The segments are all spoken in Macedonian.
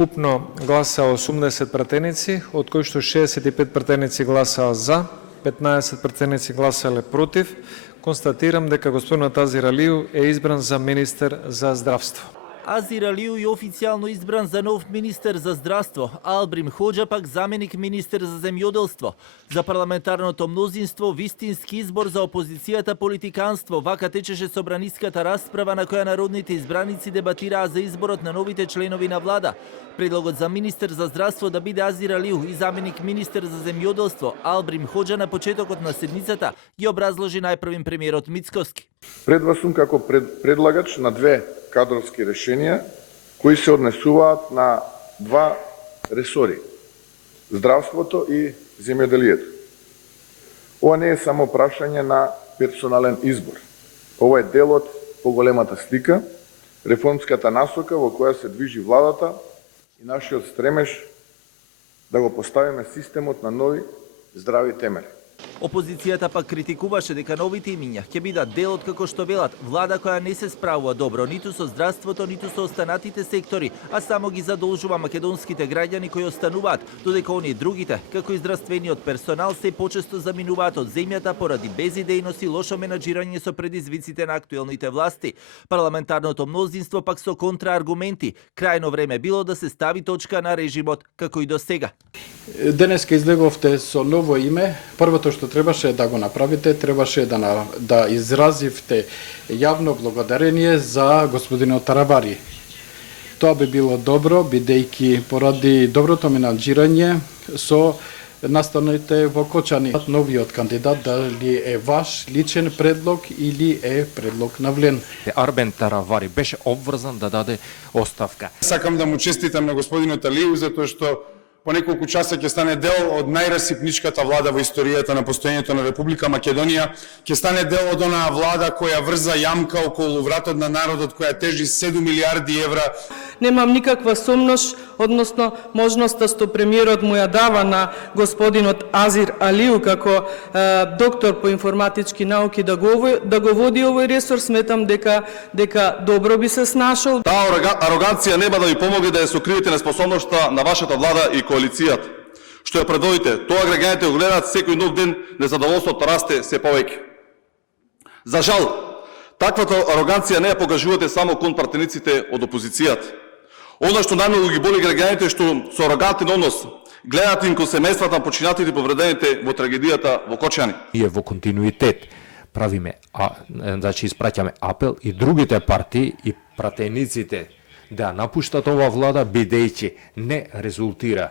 Вкупно гласаа 80 пратеници, од кои што 65 пратеници гласаа за, 15 пратеници гласале против. Констатирам дека господинот Азир Алију е избран за министер за здравство. Азир Алију е официјално избран за нов министер за здравство, Албрим Хоџа пак заменик министер за земјоделство. За парламентарното мнозинство вистински избор за опозицијата политиканство. Вака течеше собраниската расправа на која народните избраници дебатираа за изборот на новите членови на влада. Предлогот за министер за здравство да биде Азир Алију и заменик министер за земјоделство Албрим Хоџа на почетокот на седмицата ги образложи најпрвим премиерот Мицкоски. Пред вас сум како предлагач на две кадровски решенија кои се однесуваат на два ресори – здравството и земјоделието. Ова не е само прашање на персонален избор. Ова е дел од поголемата слика, реформската насока во која се движи владата и нашиот стремеж да го поставиме системот на нови здрави темели. Опозицијата пак критикуваше дека новите имиња ќе бидат дел од, како што велат, влада која не се справува добро ниту со здравството, ниту со останатите сектори, а само ги задолжува македонските граѓани кои остануваат, додека оние другите, како и здравствениот персонал, се почесто заминуваат од земјата поради безидејност и лошо менаџирање со предизвиците на актуелните власти. Парламентарното мнозинство пак со контрааргументи. Крајно време било да се стави точка на режимот, како и до сега. Денеска излеговте со ново име. Првото што требаше да го направите, требаше да изразивте јавно благодарение за господинот Таравари. Тоа би било добро, бидејќи поради доброто менаџирање со настаните во Кочани. Новиот кандидат дали е ваш личен предлог или е предлог на Влен? Арбен Таравари беше обврзан да даде оставка. Сакам да му честитам на господинот Алију затоа што по неколку часа ќе стане дел од најрасипничката влада во историјата на постоењето на Република Македонија, ќе стане дел од онаа влада која врза јамка околу вратот на народот, која тежи 7 милиарди евра. Немам никаква сомнош, односно можноста што премиерот му ја дава на господинот Азир Алију како доктор по информатички науки да го води овој ресор, сметам дека добро би се снашол. Таа ароганција нема да ви помогне да ја сокриете неспособноста на вашата влада и коалицијата. Што ја предводите, тоа граѓаните го гледаат секој нов ден, незадоволството расте се повеќе. За жал, таквата ароганција не ја покажувате само кон партениците од опозицијата. Она што најмногу ги боли граѓаните што со арогантен однос гледаат им кон семејствата на починатите и повредените во трагедијата во Кочани. Ние во континуитет правиме, значи испраќаме апел и другите партии и пратениците да напуштат ова влада, бидејќи не резултира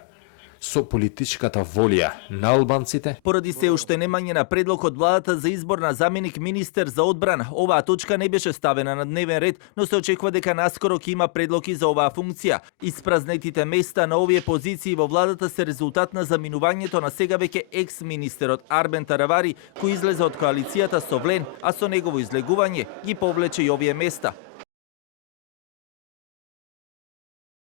со политичката волја на албанците. Поради се уште немање на предлог од владата за избор на заменик министер за одбрана, оваа точка не беше ставена на дневен ред, но се очекува дека наскоро ќе има предлог и за оваа функција. Испразнетите места на овие позиции во владата се резултат на заминувањето на сега веќе екс-министерот Арбен Таравари, кој излезе од коалицијата со Влен, а со негово излегување ги повлече и овие места.